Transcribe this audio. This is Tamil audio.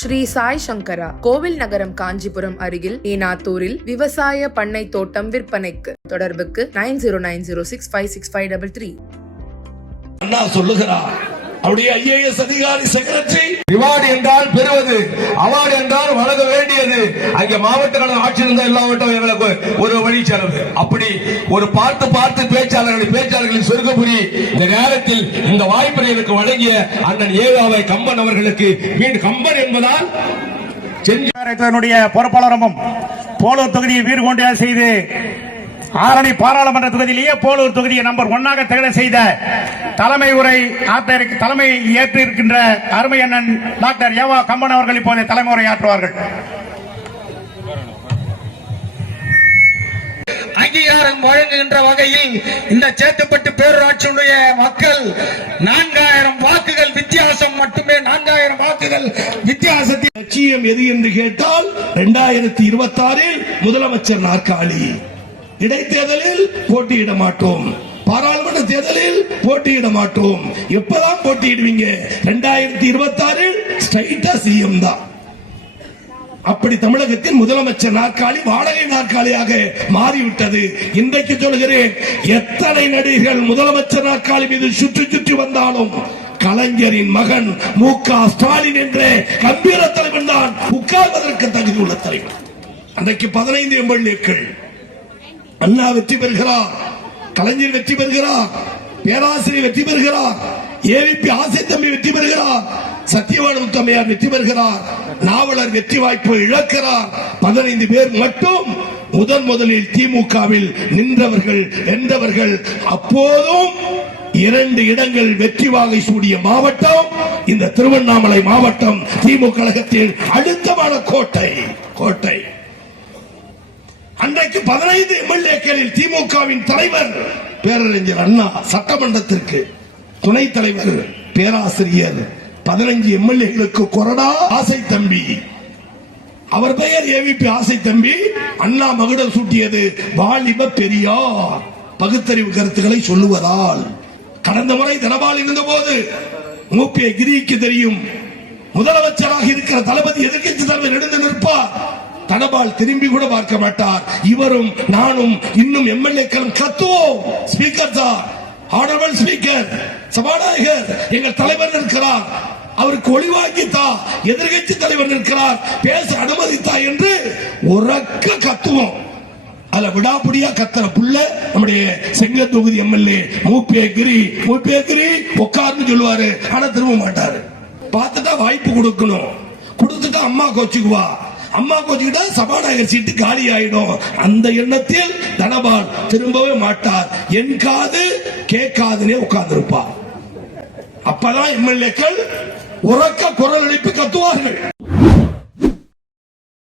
ஸ்ரீ சாய் சங்கரா கோவில் நகரம் காஞ்சிபுரம் அருகில் ஏனாத்தூரில் விவசாய பண்ணை தோட்டம் விற்பனைக்கு. தொடர்புக்கு 9090656533. அண்ணா சொல்லுகிறார், அவருடைய IAS அதிகாரி செக்ரட்டரி, ரிவார்டு என்றால் பெறுவது, அவார்டு என்றால் வழங்க வேண்டியது. அங்கே மாவட்ட ஆட்சி இருந்தால் எல்லாவற்றும் எங்களுக்கு ஒரு வழி செலவு. அப்படி ஒரு பார்த்து பேச்சாளர்களின் சொர்க்கபுரி இந்த நேரத்தில் இந்த வாய்ப்பை எனக்கு வழங்கிய அண்ணன் ஏவாவை கம்பன் அவர்களுக்கு மீண்டும் கம்பன் என்பதால் பொறுப்பாளரும் போலூர் தொகுதியை வீடு கொண்டு செய்து ஆரணி பாராளுமன்ற தொகுதியிலேயே போலூர் தொகுதியை நம்பர் 1 தேர்வு செய்த தலைமை ஏற்றிருக்கின்ற அருமை அண்ணன் டாக்டர் ஏவா கம்பன் அவர்கள் இப்போது தலைமை உரை ஆற்றுவார்கள். அங்கீகாரம் வழங்குகின்ற வகையில் இந்த சேத்துப்பட்டு பேரூராட்சியுடைய மக்கள் 4000 வாக்குகள் வித்தியாசம், மட்டுமே 4000 வாக்குகள் வித்தியாசத்தில் லட்சியம் எது என்று கேட்டால் 2026 முதலமைச்சர் நாற்காலி. இடைத்தேர்தலில் போட்டியிட மாட்டோம், பாராளுமன்ற தேர்தலில் போட்டியிட மாட்டோம். எப்பதான் போட்டியிடுவீங்க? 2026 ஸ்ட்ரைட்டா CM தான். அப்படி தமிழகத்தின் முதலமைச்சர் நாற்காலி வாடகை நாற்காலியாக மாறிவிட்டது. இன்றைக்கு சொல்கிறேன், எத்தனை நடிகர்கள் முதலமைச்சர் நாற்காலி மீது சுற்றி வந்தாலும் கலைஞரின் மகன் MK ஸ்டாலின் என்ற கம்பீர தலைவன் தான் உட்கார்வதற்கு தகுதி உள்ள தலைவர். அன்றைக்கு 15 MLAக்கள். அண்ணா வெற்றி பெறுகிறார், கலைஞர் வெற்றி பெறுகிறார், பேராசிரியர் வெற்றி பெறுகிறார், AVP ஆசை தம்பி வெற்றி பெறுகிறார், சத்தியவான் முத்தம்மையார் வெற்றி பெறுகிறார், நாவலர் வெற்றி வாய்ப்பு இழக்கிறார். 15 பேர் மட்டும் முதலில் திமுகவில் நின்றவர்கள் வென்றவர்கள். அப்போதும் 2 இடங்கள் வெற்றி வாகை சூடிய மாவட்டம் இந்த திருவண்ணாமலை மாவட்டம். திமுக கழகத்தில் அழுத்தமான கோட்டை. அன்றைக்கு 15 MLAக்களில் திமுகவின் தலைவர் பேரறிஞர் அண்ணா, சட்டமன்றத்திற்கு துணைத் தலைவர் பேராசிரியர், 15 MLAக்களுக்கு கொறடா ஆசை தம்பி. அவர் பெயர் AVP ஆசை தம்பி. அண்ணா மகுடம் சூட்டியது வாலிப பெரியார், பகுத்தறிவு கருத்துக்களை சொல்லுவதால். கடந்த முறை தனபால் இருந்த போது மூப்பிய கிரிக்கு தெரியும், முதலமைச்சராக இருக்கிற தளபதி எதிர்க்கட்சி தலைவர் எழுந்து நிற்பார், தனபால் திரும்பி கூட பார்க்க மாட்டார். இவரும் நானும் இன்னும் MLAக்களும் கத்துவோம், ஸ்பீக்கர் சார், ஆனரபிள் ஸ்பீக்கர், சபாநாயகர், எங்கள் தலைவர் இருக்கிறார், அவருக்கு ஒளிவாங்கித்தா, எதிர்கட்சி தலைவர் இருக்கிறார், பேச அனுமதித்தா என்று உறக்க கத்துவோம். அதுல விடாபடியா கத்துற புள்ள நம்முடைய செங்கல் தொகுதி MLA மூப்பிய கிரி உட்கார்ந்து சொல்லுவாரு, ஆனா திரும்ப மாட்டாரு. பார்த்துட்டா வாய்ப்பு கொடுக்கணும், கொடுத்துட்டா அம்மா கோச்சுக்குவா, அம்மா கோச்சுக்கிட்டா சபாநாயகர் சீட்டு காலி ஆயிடும். அந்த எண்ணத்தில் தனபால் திரும்பவே மாட்டார். என் காது கேட்காதுனே உட்கார்ந்து இருப்பார். அப்பதான் MLAக்கள் உறக்க குரல் எழுப்பி கத்துவார்கள்.